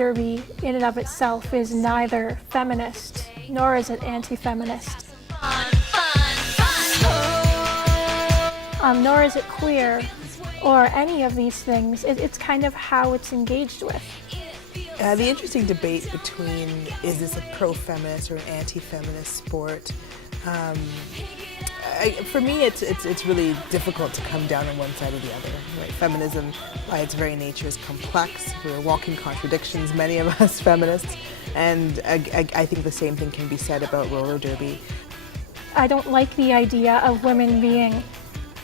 derby in and of itself is neither feminist nor is it anti-feminist. Nor is it queer or any of these things. It's kind of how it's engaged with. The interesting debate between is this a pro-feminist or an anti-feminist sport? For me, it's really difficult to come down on one side or the other. Right? Feminism, by its very nature, is complex. We're walking contradictions, many of us feminists, and I think the same thing can be said about roller derby. I don't like the idea of women being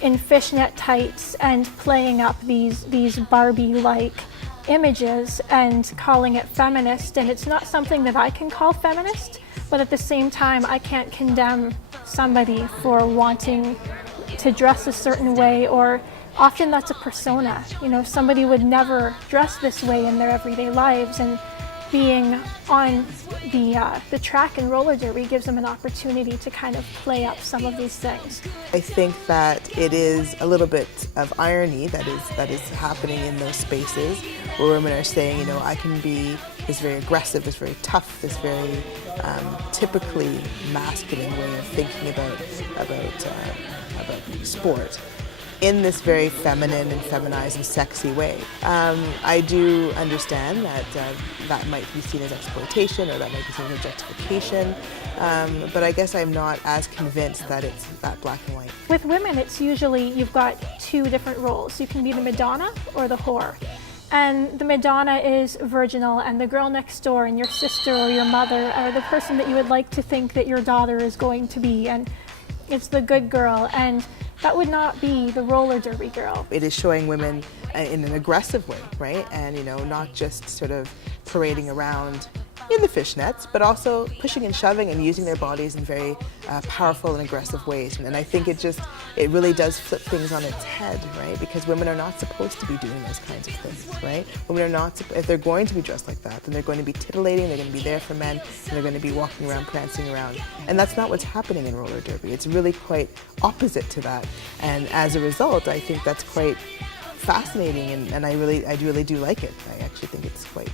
in fishnet tights and playing up these Barbie-like images and calling it feminist, and it's not something that I can call feminist, but at the same time I can't condemn somebody for wanting to dress a certain way, or often that's a persona. You know, somebody would never dress this way in their everyday lives, and being on the track and roller derby gives them an opportunity to kind of play up some of these things. I think that it is a little bit of irony that is happening in those spaces where women are saying, you know, I can be this very aggressive, this very tough, this very typically masculine way of thinking about sport in this very feminine and feminized and sexy way. I do understand that that might be seen as exploitation, or that might be seen as objectification, but I guess I'm not as convinced that it's that black and white. With women, it's usually you've got two different roles. You can be the Madonna or the whore. And the Madonna is virginal, and the girl next door and your sister or your mother are the person that you would like to think that your daughter is going to be, and it's the good girl, and that would not be the roller derby girl. It is showing women in an aggressive way, right? And, you know, not just sort of parading around in the fishnets, but also pushing and shoving and using their bodies in very powerful and aggressive ways. And I think it really does flip things on its head, right? Because women are not supposed to be doing those kinds of things, right? Women are not, if they're going to be dressed like that, then they're going to be titillating, they're going to be there for men, and they're going to be walking around, prancing around. And that's not what's happening in roller derby. It's really quite opposite to that. And as a result, I think that's quite fascinating, and I really do like it. I actually think it's quite